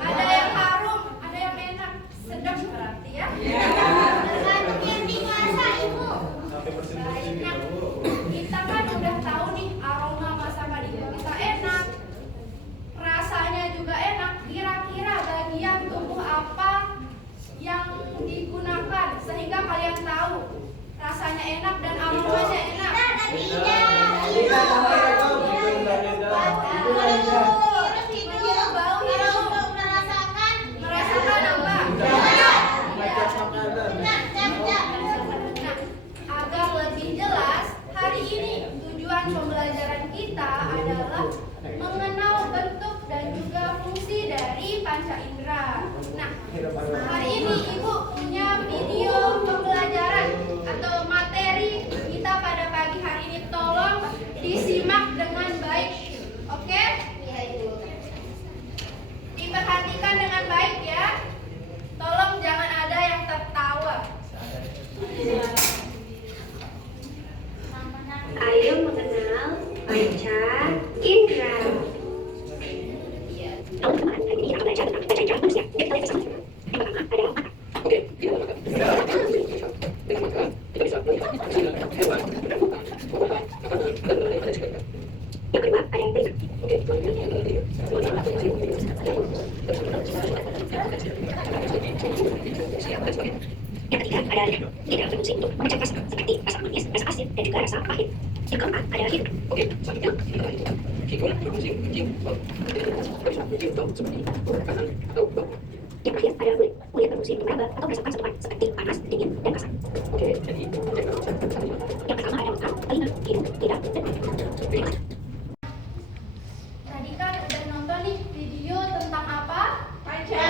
Ada yang harum, ada yang enak, sedap berarti ya. Tergantung yang dimasak, Ibu. Nah, kita kan udah tahu nih aroma masakan ibu kita enak, rasanya juga enak. Kira-kira bagian tubuh apa yang digunakan sehingga kalian tahu rasanya enak dan aromanya enak? Merasakan apa? Nah, agar lebih jelas, hari ini tujuan pembelajaran kita adalah mengenal bentuk dan juga fungsi dari panca indera. Nah, hari ini Ibu punya video pembelajaran atau materi kita pada pagi hari ini. Tolong disimak dengan baik. Oke? Diperhatikan dengan baik ya. Tolong jangan ada yang tertawa. Ayo mengenal panca indera. Teman-teman, hari ini akan belajar tentang panca indera manusia. Yuk kita lihat bersama. Yang pertama adalah mata. Oke, kita mata. Dengan mata, kita bisa melihat hasil hewan, makanan, dan ada juga. Yang kedua ada yang telinga. Oke, selanjutnya adalah telinga. Yang ketiga ada lidah. Lidah berfungsi untuk mengecap rasa seperti rasa manis, rasa asin, dan juga rasa pahit. Yang keempat adalah hidung. Oke, selanjutnya adalah hidung. Hidung berfungsi untuk mencium bau. Kita bisa mencium bau seperti kacang atau bau. Yang terakhir adalah kulit. Kulit berfungsi untuk meraba atau merasakan sentuhan seperti panas, dingin, dan kasar. Oke, jadi Yang pertama ada mata, telinga, hidung, lidah, dan kulit. Terima kasih. Tadi kan udah nonton nih video tentang apa? Panca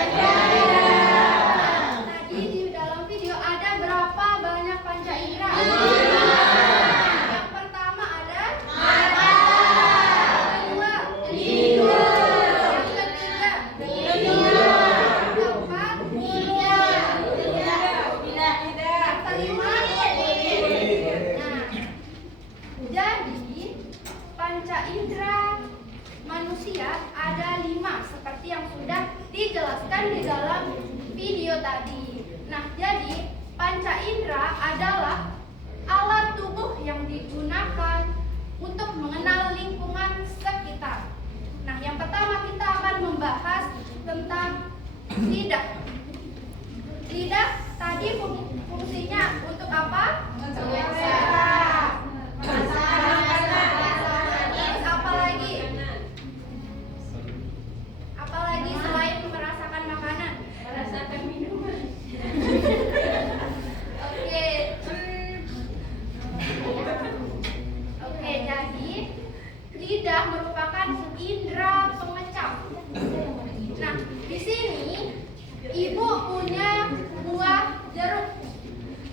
Tadi di dalam video ada berapa banyak panca indera? Yang pertama ada mata. Yang kedua hidung. Yang ketiga telinga. Yang keempat mulut. Yang kelima kulit. Nah, jadi panca indera manusia ada 5 seperti yang sudah dijelaskan di dalam video tadi. Nah, jadi panca indera adalah alat tubuh yang digunakan untuk mengenal lingkungan sekitar. Nah, yang pertama kita akan membahas tentang lidah. Lidah tadi fungsinya untuk apa? Terus apa lagi? Apalagi selain merasakan makanan? Merasakan minuman. Oke. Oke, jadi lidah merupakan indera pengecap. Nah, di sini Ibu punya buah jeruk.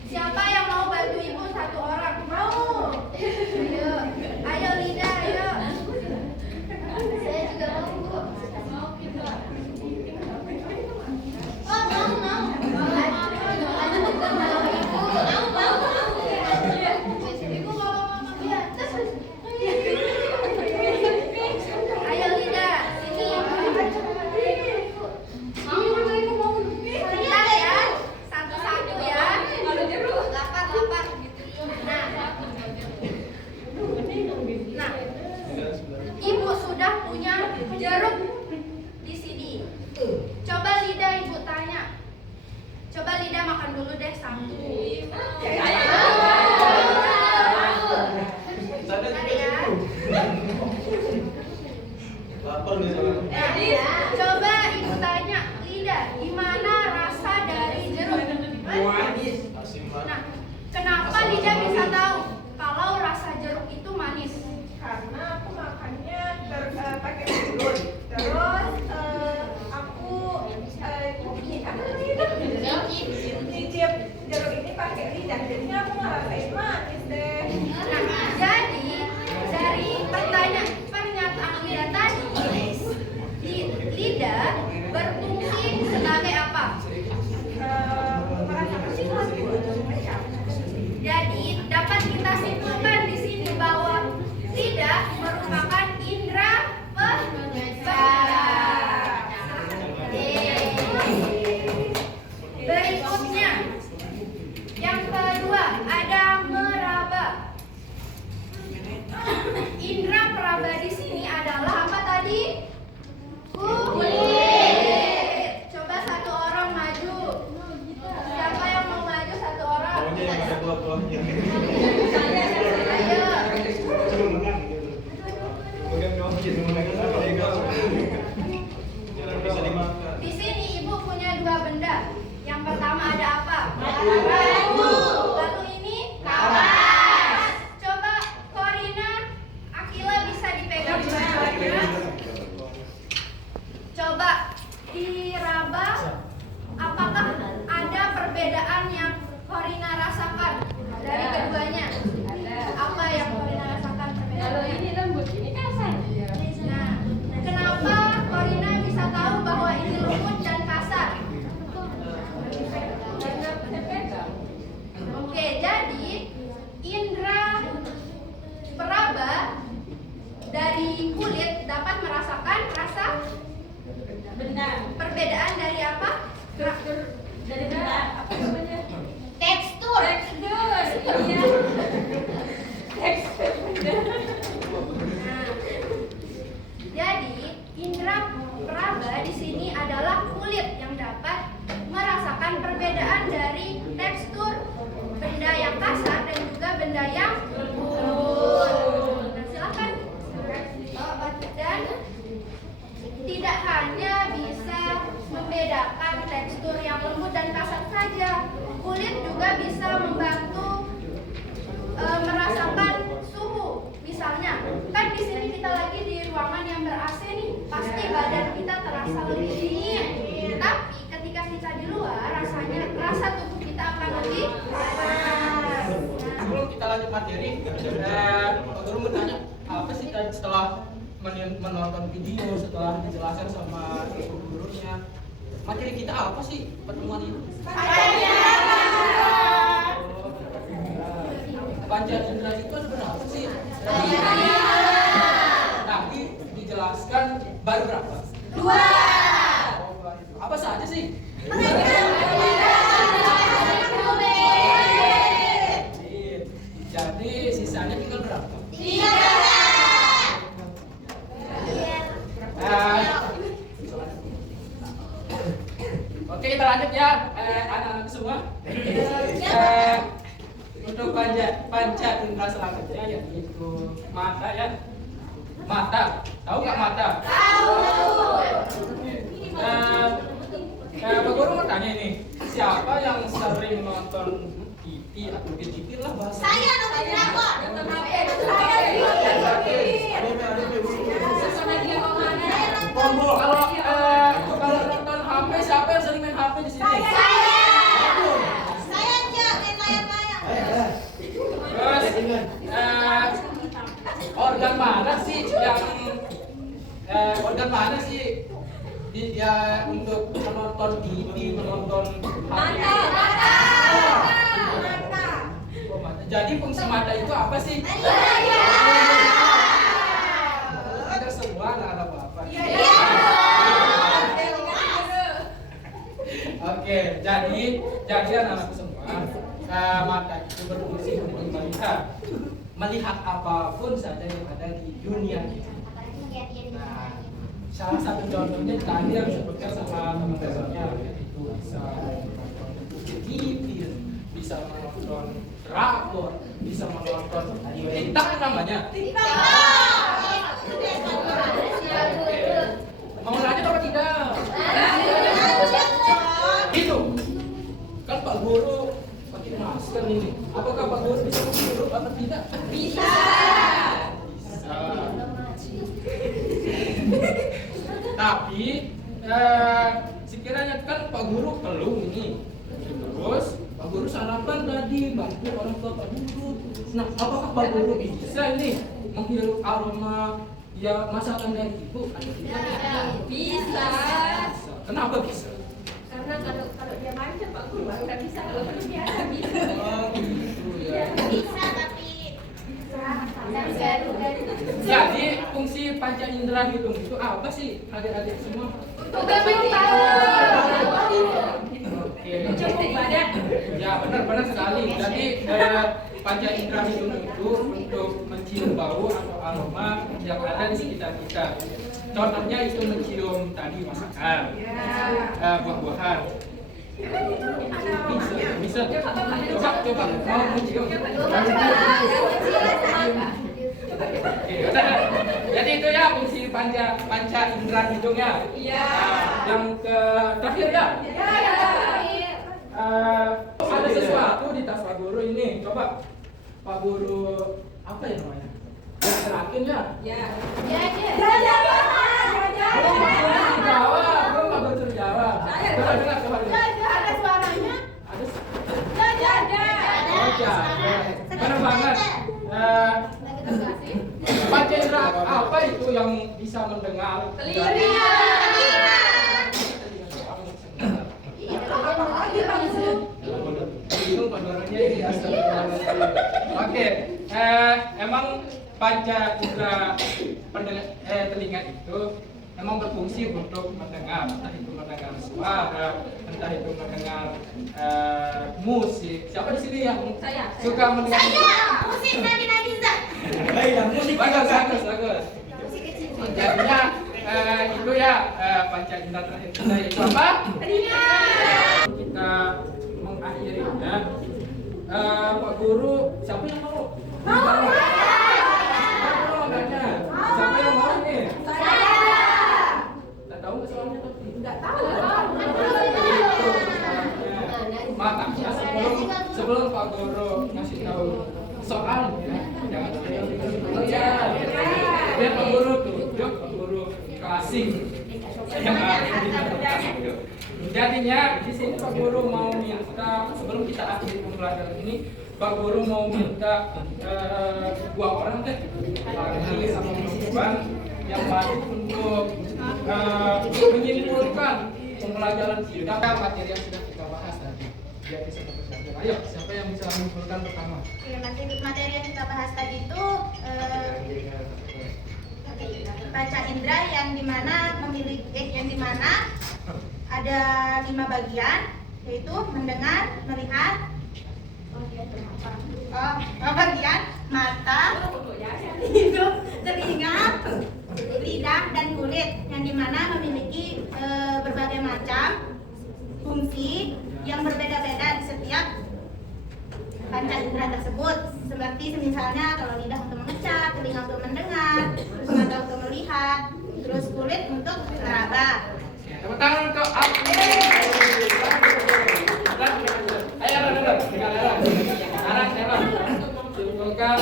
Siapa yang mau bantu Ibu 1 orang? Mau? Ayo, ayo lidah, ayo. Saya juga mau, Bu. Mau juga. Oh, mau. Ibu kalau mau ya. Ayo lidah, sini. Sebentar ya, satu-satu ya. Lapar. Nah, Ibu sudah punya jeruk di sini. Coba lidah Ibu tanya. Coba lidah makan dulu deh satu. Bentar ya. Lapar nih soalnya. Nah, coba Ibu tanya lidah, gimana rasa dari jeruk? Asin banget. Nah, kenapa lidah bisa tahu kalau rasa jeruk itu manis? Karena aku makannya pakai mulut, terus aku nyicip jeruk ini pakai lidah, jadinya aku ngerasain manis deh. Nah, jadi dari pernyataan lidah tadi, Jangan bisa dimakan. Di sini ibu punya dua benda. Yang pertama ada apa? Batu. Lalu ini? Kapas. Coba Korina, Akila bisa dipegang dua-duanya. Coba diraba. Apakah ada perbedaan yang Korina rasakan dari keduanya? Apa yang Korina rasakan perbedaannya? ini lembut, ini kasar. Nah, kenapa Korina bisa tahu bahwa ini lembut dan kasar? Karena saya pegang. Oke, jadi indera peraba dari kulit dapat merasakan rasa Benar. perbedaan dari apa? Dari benar. Apa namanya? Tekstur. Tekstur. Iya. Tekstur. Nah, jadi indera peraba di sini adalah kulit yang dapat merasakan perbedaan dari tekstur benda yang kasar dan juga benda yang lembut. Nah, silakan. Dan tidak hanya bisa membedakan tekstur yang lembut dan kasar saja, kulit juga bisa membantu merasakan suhu. Misalnya, kan di sini kita lagi di ruangan yang ber-AC nih, pasti badan kita terasa lebih dingin. Tapi ketika kita di luar, rasa tubuh kita akan lebih panas. Sebelum kita lanjut materi, Pak Guru mau tanya, apa sih tadi setelah menonton video, setelah dijelaskan sama ibu gurunya, materi kita apa sih pertemuan ini? Panca indera itu sebenarnya apa sih? Tadi dijelaskan baru berapa? 2. Apa saja sih? Jadi sisanya tinggal berapa? 3. Oke, kita lanjut ya, anak-anak semua. Untuk panca indera selanjutnya yaitu mata ya. Mata, tahu nggak mata? Tahu. Pak Guru mau tanya ini, siapa yang sering nonton TV atau TV lah bahasa? Saya nonton drakor. Kalau nonton HP, siapa yang sering main HP di sini? Saya aja main layang-layang. Terus organ mana sih ya untuk menonton TV, menonton HP? Oh, mata. Jadi fungsi mata itu apa sih? Kita semua anak-anak Bapak. Oke, jadi anak-anak semua, mata itu berfungsi untuk melihat apapun saja yang ada di dunia ini. Nah, salah satu contohnya tadi yang disebutkan sama teman-temannya, yaitu bisa menonton TV, bisa menonton drakor, bisa menonton TikTok namanya. Mau lanjut apa tidak? Itu kan Pak Guru pakai masker ini. Apakah Pak Guru bisa menghirup atau tidak? Bisa. Tapi sekiranya kan Pak Guru keluh ini, terus Pak Guru sarapan tadi bantu orang tua Pak Guru. Nah, apakah Pak Guru bisa ini menghirup aroma ya masakan dari ibu? Bisa. Kenapa bisa? Karena kalau dia manja Pak Guru nggak bisa, kalau biasa bisa. Oh gitu ya. Bisa tapi Jadi fungsi panca indera hidung itu apa sih adik-adik semua? Oke. Ya benar sekali. Jadi panca indera hidung itu untuk mencium bau atau aroma yang ada di sekitar kita. Contohnya itu mencium tadi masakan, buah-buahan. Bisa. Coba mau mencium. Oke, udah. Jadi itu ya fungsi fungsi panca indera hidung ya. Iya. Yang ke terakhir ya. Ada sesuatu di tas Pak Guru ini. Coba Pak Guru apa ya namanya? Terakhir ya. Ya. Belum jawab, belum Pak Guru jawab. Coba. Ada suaranya. Ada. Ada. Oh, benar banget. Lagi terkasih. Panca indera apa itu yang bisa mendengar? Telinga. Oke, emang panca indera telinga itu memang berfungsi untuk mendengar, entah itu mendengar suara, entah itu mendengar musik. Siapa di sini yang Saya. suka mendengar? Musik Nadine Agiza. Bagus. Jadinya itu ya panca indera terakhir kita itu apa? Kita mengakhirinya. Pak Guru, siapa yang mau? Enggaknya. Siapa yang mau ini? Nggak tahu nggak soalnya tapi? Enggak tahu. Makanya sebelum Pak Guru ngasih tahu soal ya, jangan biar Pak Guru duduk, Pak Guru klasik. Jadinya di sini Pak Guru mau minta sebelum kita akhiri pembelajaran ini, Pak Guru mau minta dua orang deh, laki sama perempuan yang wajib untuk menyimpulkan pembelajaran kita materi yang sudah kita bahas tadi. Biar bisa terpecah. Ayo, siapa yang bisa menyimpulkan pertama? Materi yang kita bahas tadi itu panca indera yang dimana ada 5 bagian, yaitu mendengar, melihat, bagian mata, hidung, telinga, lidah, dan kulit, yang dimana memiliki berbagai macam fungsi yang berbeda-beda di setiap panca indera tersebut. Seperti misalnya kalau lidah untuk mengecap, telinga untuk mendengar, terus mata untuk melihat, terus kulit untuk meraba. Tepuk tangan untuk Ayo, sekarang simpulkan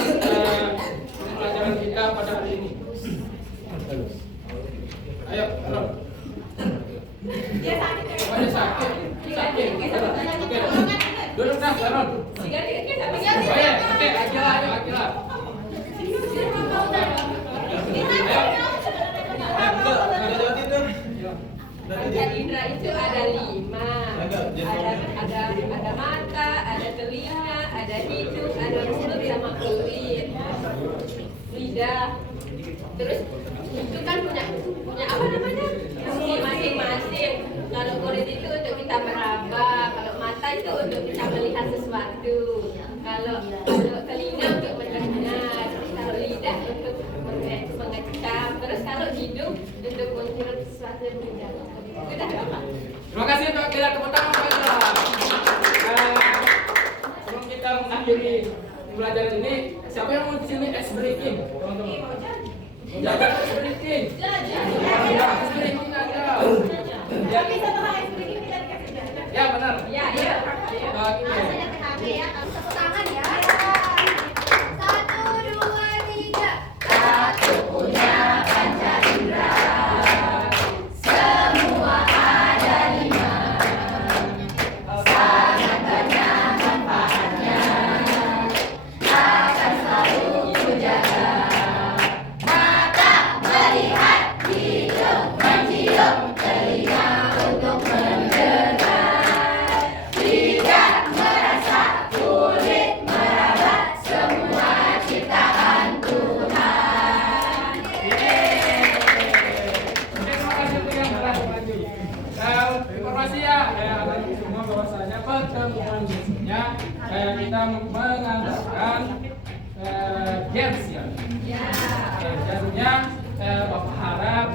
pembelajaran kita pada hari ini. Ayo, Pokoknya sakit. Oke. Duduk dah, Sharon. Oke, Akila. Panca indera itu ada 5. Ada mata, ada telinga, ada hidung, ada mulut sama kulit, lidah. Terus itu kan punya apa namanya? Fungsi masing-masing. Kalau kulit itu untuk kita meraba, kalau mata itu untuk kita melihat sesuatu, kalau telinga untuk mendengar, kalau lidah untuk mengecap, terus kalau hidung untuk menghirup sesuatu yang indah. Sudah apa? Terima kasih untuk kita tepuk tangan Pak Indra. Sebelum kita mengakhiri pembelajaran ini, siapa yang mau di sini ice breaking, teman-teman? Jaga ice breaking. Ice breaking aja. Ya benar. Ya. Oke. Ada PHB ya. Tepuk tangan ya. 1, 2, 3. Satu punya panca indera. Semua ada 5. Sangat banyak manfaatnya. Akan selalu kujaga. Mata melihat, hidung mencium, telinga untuk mendengar, lidah merasa, kulit meraba, semua ciptaan Tuhan. Terima kasih untuk yang telah maju. Informasi ya, ada semua bahwasanya pertemuan biasanya kita mengadakan games ya. Jadinya Bapak harap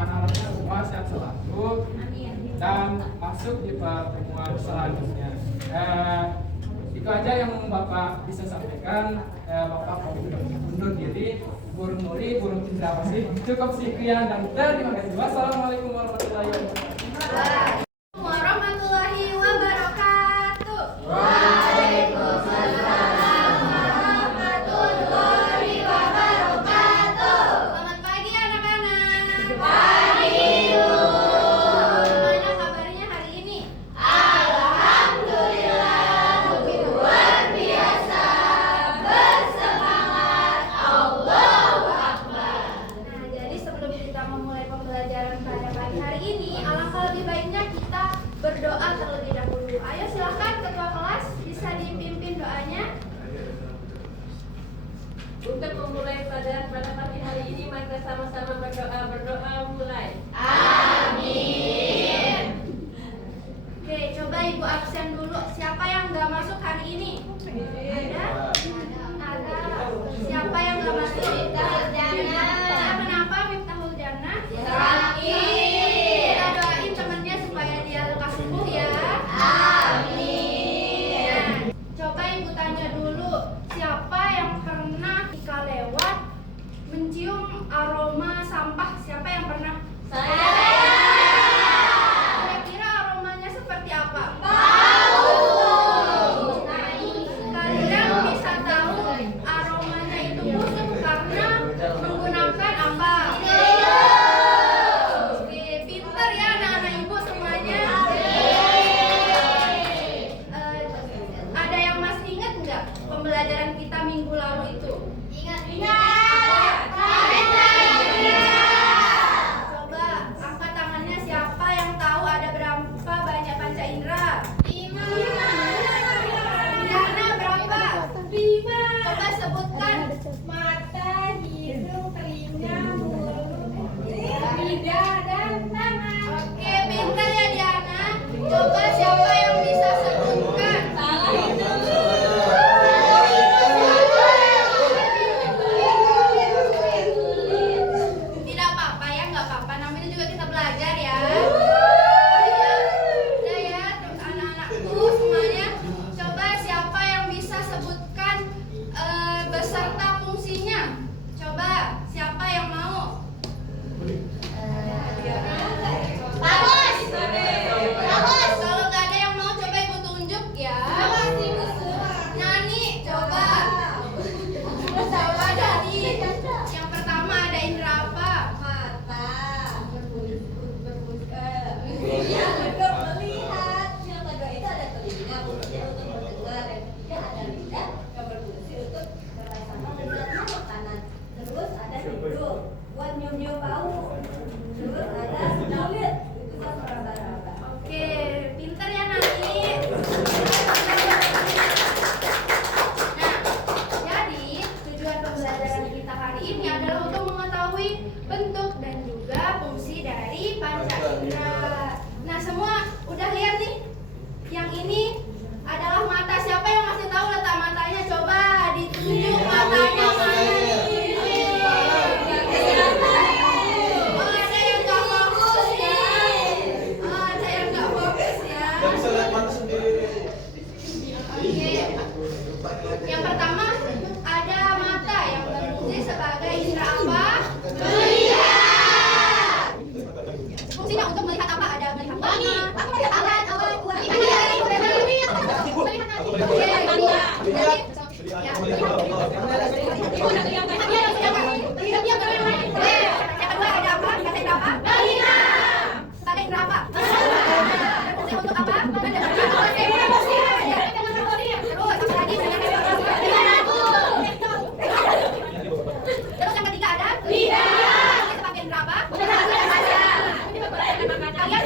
anak-anak semua sehat selalu dan masuk di pertemuan selanjutnya. Itu aja yang Bapak bisa sampaikan. Bapak mau undur diri. burung nuri, burung cindra masih. Cukup sekian dan terima kasih. Wassalamualaikum warahmatullahi wabarakatuh. Warahmatullahi wabarakatuh. Selamat pagi anak-anak. Gimana kabarnya hari ini? Nah, jadi sebelum kita memulai pembelajaran pada pagi hari ini, alangkah lebih baiknya kita berdoa terlebih dahulu. Ayo silakan ketua kelas bisa dipimpin doanya. Untuk memulai pelajaran pada pagi hari ini, maka sama-sama berdoa mulai. Oke, coba ibu absen dulu. Siapa yang nggak masuk hari ini? Ada? Ada. Siapa yang nggak masuk? Miftahul Jannah. Kenapa Miftahul Jannah? Kita doain temennya supaya dia lekas sembuh ya. Amin. Coba ibu tanya dulu, siapa yang pernah ketika lewat mencium aroma sampah? Siapa yang pernah? Kira-kira aromanya seperti apa? Kalian bisa tahu aromanya itu busuk karena menggunakan apa? Oke, pintar ya anak-anak ibu semuanya. Ada yang masih ingat nggak pembelajaran kita minggu lalu itu? Coba angkat tangannya siapa yang tahu ada berapa banyak panca indera? 5. Diana berapa? 5. Coba sebutkan. Mata, hidung, telinga, mulut, lidah, dan tangan. Oke, pintar ya Diana. Coba siapa yang bisa sebutkan? Tidak apa-apa ya, nggak apa-apa. Namanya juga kita belajar ya. Udah ya, terus anak-anakku semuanya. Coba siapa yang bisa sebutkan beserta fungsinya? Coba siapa yang mau? Bagus. Kalau nggak ada yang mau, coba ibu tunjuk ya. Nyanyi, coba. Coba dari yang pertama ada indera apa? Yang untuk melihat, yang kedua itu ada telinga, fungsinya untuk mendengar, dan ketiga ada lidah yang berfungsi untuk merasakan lezatnya makanan. Terus ada hidung buat nyium-nyium bau. Terus ada kulit itu buat meraba-raba. Oke, pintar ya Nani. Nah, jadi tujuan pembelajaran kita hari ini adalah untuk mengetahui bentuk dan juga fungsi dari panca indera. Nah, semua udah lihat nih? Yang ini adalah mata. Siapa yang masih tahu letak matanya? Coba ditunjuk matanya mana nih? Oh, ada yang nggak fokus ya. Oh, ada yang nggak fokus ya. Oke. Yang pertama ada mata yang berfungsi sebagai indera apa? Melihat. Fungsinya untuk melihat apa? Ada melihat wangi, melihat alat, Terus yang ketiga ada lidah. Sebagai indera apa? Kalian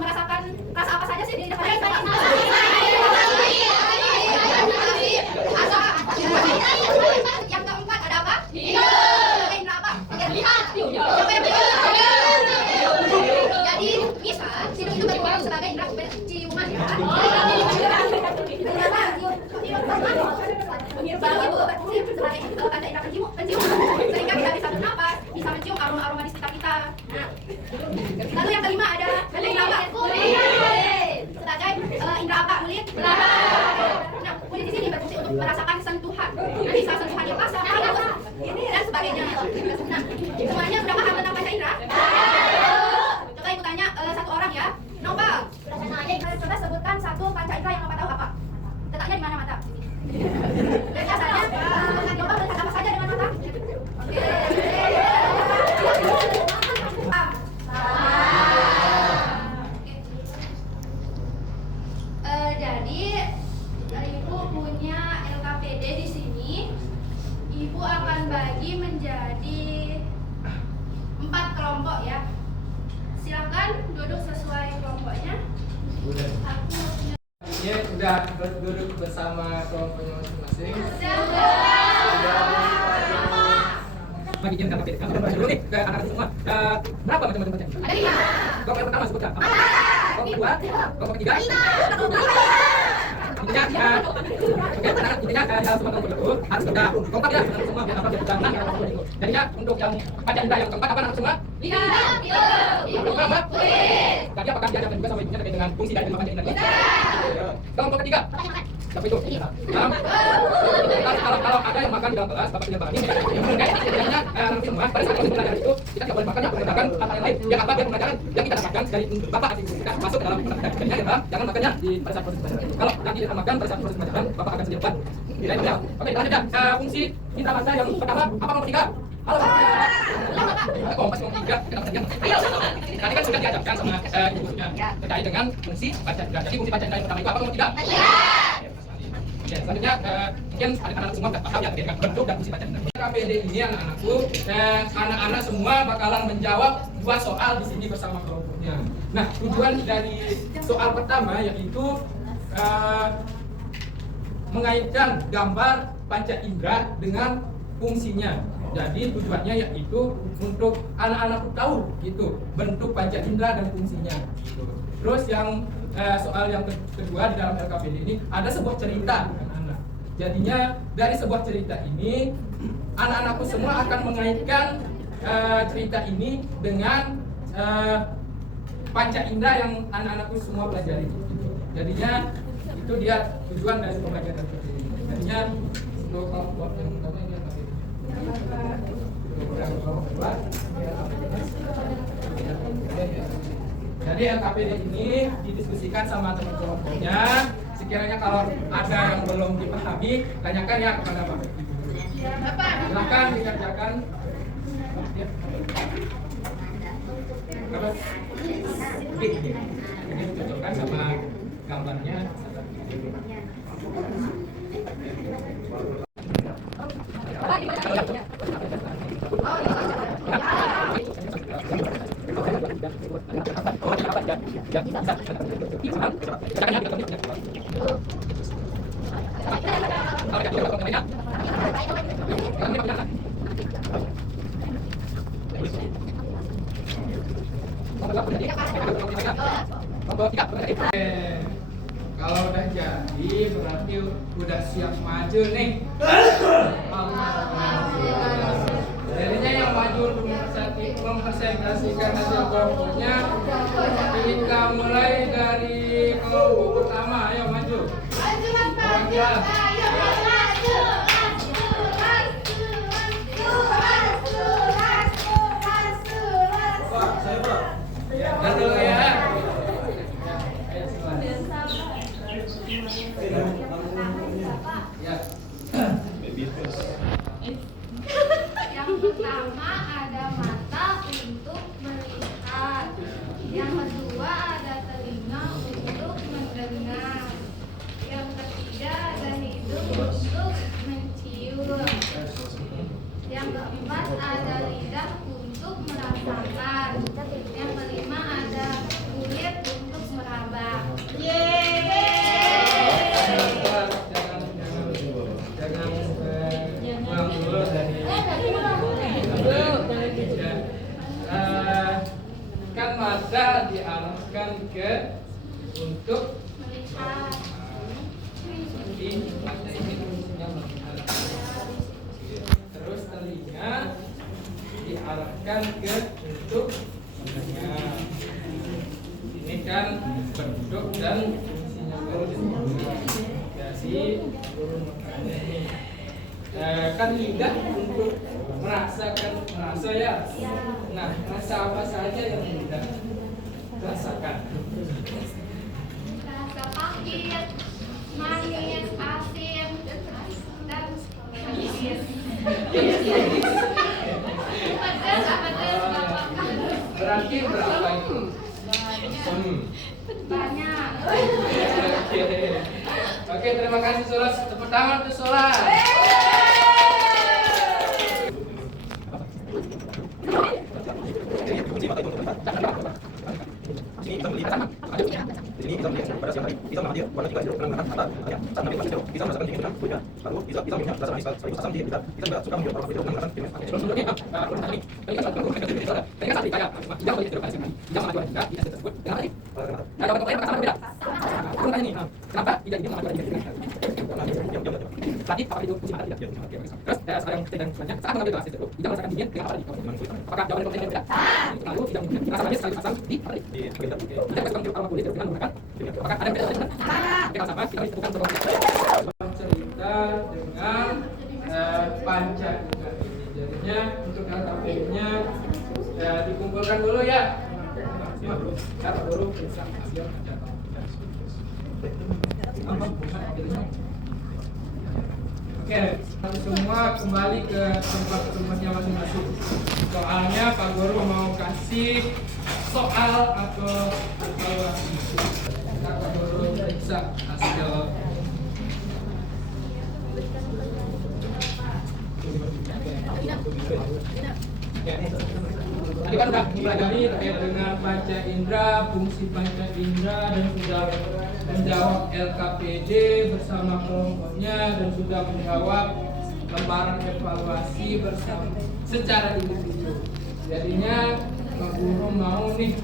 merasakan rasa apa saja sih di depan kalian? Yang keempat ada apa? Sebagai indera apa? Lihat. Jadi bisa hidung itu berfungsi sebagai indera penciuman ya. Bau itu berfungsi sebagai indera penciuman sehingga kita bisa bernapas, bisa mencium aroma-aroma di sekitar kita. Nah, lalu yang kelima ada indera apa? Sebagai indera apa? Kulit. Nah, kulit di sini berfungsi untuk merasakan sentuhan. Nah, bisa sentuhan yang basah, panas, dan sebagainya. Nah, semuanya berapa hal tentang panca indera? Coba ibu tanya satu orang ya. Nopal. Coba sebutkan satu panca indera yang Nopal tahu apa? Letaknya di mana mata? Biasanya Nopal melihat apa saja dengan mata? Oke. Jadi ibu punya LKPD di sini. Ibu akan bagi menjadi 4 kelompok ya. Silakan duduk sesuai kelompoknya. Ini udah duduk bersama kelompoknya masing-masing. Bagi yang dapat dulu nih ke anak semua. Berapa macam-macam baca? Ada 5. Kelompok yang pertama sebutkan. Kelompok kedua, kelompok ketiga. Intinya, semua kelompok itu harus ada kompak ya, semua biar dapat berjalan kelompok itu. Jadinya untuk yang panca indera yang keempat apa anak semua? Lihat, Kelompok apa? Tadi apakah diajarkan juga sama ibunya terkait dengan fungsi dari panca indera? Kelompok ketiga. Siapa itu? Kalau ada yang makan di dalam kelas, bapak tidak pahami. Sebenarnya nanti semua pada saat proses pelajaran itu kita tidak boleh makan yang menggunakan hal yang lain. Yang apa? Biar pelajaran yang kita dapatkan dari bapak atau ibu kita masuk ke dalam pelajaran. Jadinya kita jangan makannya di pada saat proses pelajaran. Kalau nanti kita makan pada saat proses pelajaran, bapak akan sediakan. Oke, lanjut ya. Fungsi indra mata yang pertama apa nomor 3? Halo. Kompas nomor 3 kita baca. Ayo. Tadi kan sudah diajarkan sama ibunya terkait dengan fungsi panca indera. Jadi fungsi panca indera yang pertama itu apa nomor 3? Ya, selanjutnya mungkin anak-anak semua tidak paham ya terkait dengan bentuk dan fungsi panca indera. KPD ini anak-anakku, anak-anak semua bakalan menjawab 2 soal di sini bersama kelompoknya. Nah, tujuan dari soal pertama yaitu mengaitkan gambar panca indera dengan fungsinya. Jadi tujuannya yaitu untuk anak-anak tahu gitu bentuk panca indera dan fungsinya. Gitu. Terus yang soal yang kedua di dalam LKPD ini ada sebuah cerita anak-anak. Jadinya dari sebuah cerita ini anak-anakku semua akan mengaitkan cerita ini dengan panca indera yang anak-anakku semua pelajari. Gitu. Jadinya itu dia tujuan dari pembelajaran LKPD ini. Jadinya untuk kelompok yang pertama ini jadi LKPD ini didiskusikan sama teman kelompoknya. Sekiranya kalau ada yang belum dipahami, tanyakan ya kepada Bapak Ibu. Silakan dikerjakan. Ini dicocokkan sama gambarnya. Kalau udah jadi berarti udah siap maju nih. Jadinya yang maju untuk mempresentasikan hasil kelompoknya, kita mulai dari kelompok pertama. Ayo maju. Dan dulu ya. Yang pertama ada mata untuk melihat. Yang kedua ada telinga untuk mendengar. Yang ketiga ada hidung untuk mencium. Yang keempat ada lidah untuk merasakan. Yang kelima ada kulit untuk meraba. Kan mata diarahkan ke untuk Melihat. seperti mata ini fungsinya melihat. Terus telinga diarahkan ke untuk mendengar. Ini kan bentuk dan fungsinya jadi burung makanya ini. Kan lidah untuk merasa ya. Nah, rasa apa saja yang lidah rasakan? Rasa pahit, manis, asin, dan manis. Pedas, Bapak. Berarti berapa itu? Banyak. Oke, terima kasih Solas. Tepuk tangan untuk Solas. Ini kita melihat ini kita melihat pada siang hari kita mengamati warna tiga jeruk dengan mata ya saat mengambil jeruk kita merasakan dingin dengan kulitnya lalu kita punya rasa manis sekaligus asam di kita juga suka membuat warna jeruk dengan mata kenapa tidak ini tadi apa itu kunci mata tidak terus ada yang sedang selanjutnya saat mengambil gelas jeruk tidak merasakan dingin dengan apa di apakah jawaban pertanyaan berbeda lalu tidak rasa manis sekaligus asam di kita merasakan jeruk aroma kulit jeruk dengan menggunakan apakah ada yang beda dengan sama kita bisa temukan Cerita dengan panca juga. Jadinya untuk LKP-nya dikumpulkan dulu ya. Siapa dulu bisa hasil panca. Oke, semua kembali ke tempat-tempatnya masing-masing. Soalnya Pak Guru mau kasih soal atau evaluasi. Pak Guru periksa hasil. Tadi kan sudah dipelajari terkait dengan panca indera, fungsi panca indera, dan sudah menjawab LKPD bersama kelompoknya dan sudah menjawab lembaran evaluasi bersama secara individu. Jadinya Pak Guru mau nih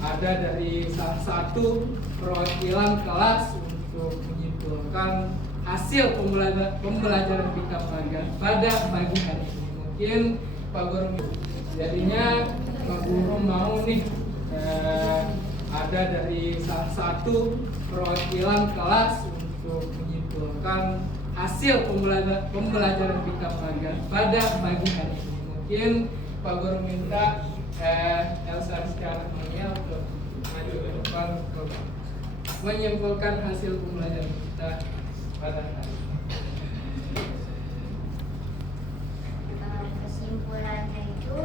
ada dari salah satu perwakilan kelas untuk menyimpulkan hasil pembelajaran kita pada pagi hari ini. Mungkin Pak Guru, jadinya Pak Guru mau nih ada dari salah satu perwakilan kelas untuk menyimpulkan hasil pembelajaran kita pada pagi hari ini. Mungkin Pak Guru minta Elsa secara manual untuk maju ke depan untuk menyimpulkan hasil pembelajaran kita pada hari ini. Kesimpulannya itu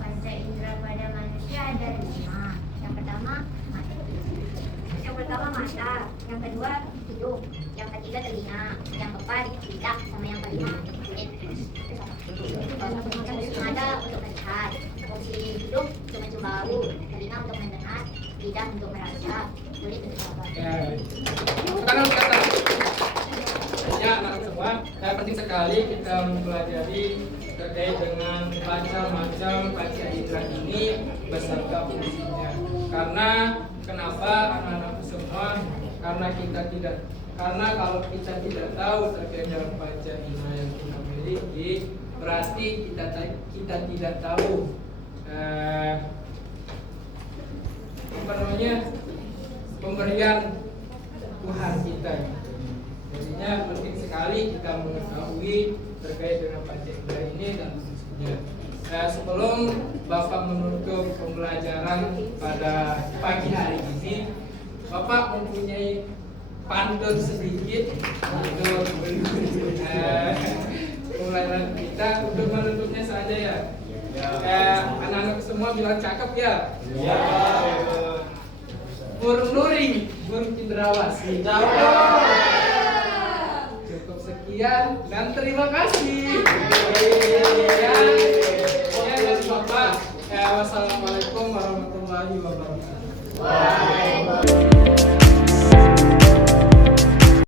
panca indera pada manusia ada 5. Yang pertama mata, yang kedua hidung, yang ketiga telinga, yang keempat lidah, sama yang kelima kulit. Mata untuk melihat, fungsi hidung untuk mencium bau, telinga untuk mendengar, lidah untuk merasa, kulit untuk sabar. Sekarang kata ya anak semua, penting sekali kita mempelajari terkait dengan macam-macam panca indera ini beserta fungsinya. Karena kenapa anak-anak semua? Karena kalau kita tidak tahu terkait dengan panca indera yang kita miliki, berarti kita tidak tahu pemberian Tuhan kita. Jadinya penting sekali kita mengetahui terkait dengan panca indera ini dan fungsinya. Sebelum Bapak menutup pembelajaran pada pagi hari ini, Bapak mempunyai pantun sedikit untuk pembelajaran kita. Untuk menutupnya saja ya. Anak-anak semua bilang cakep ya. Burung luring, burung cendrawasih. Cukup sekian dan terima kasih.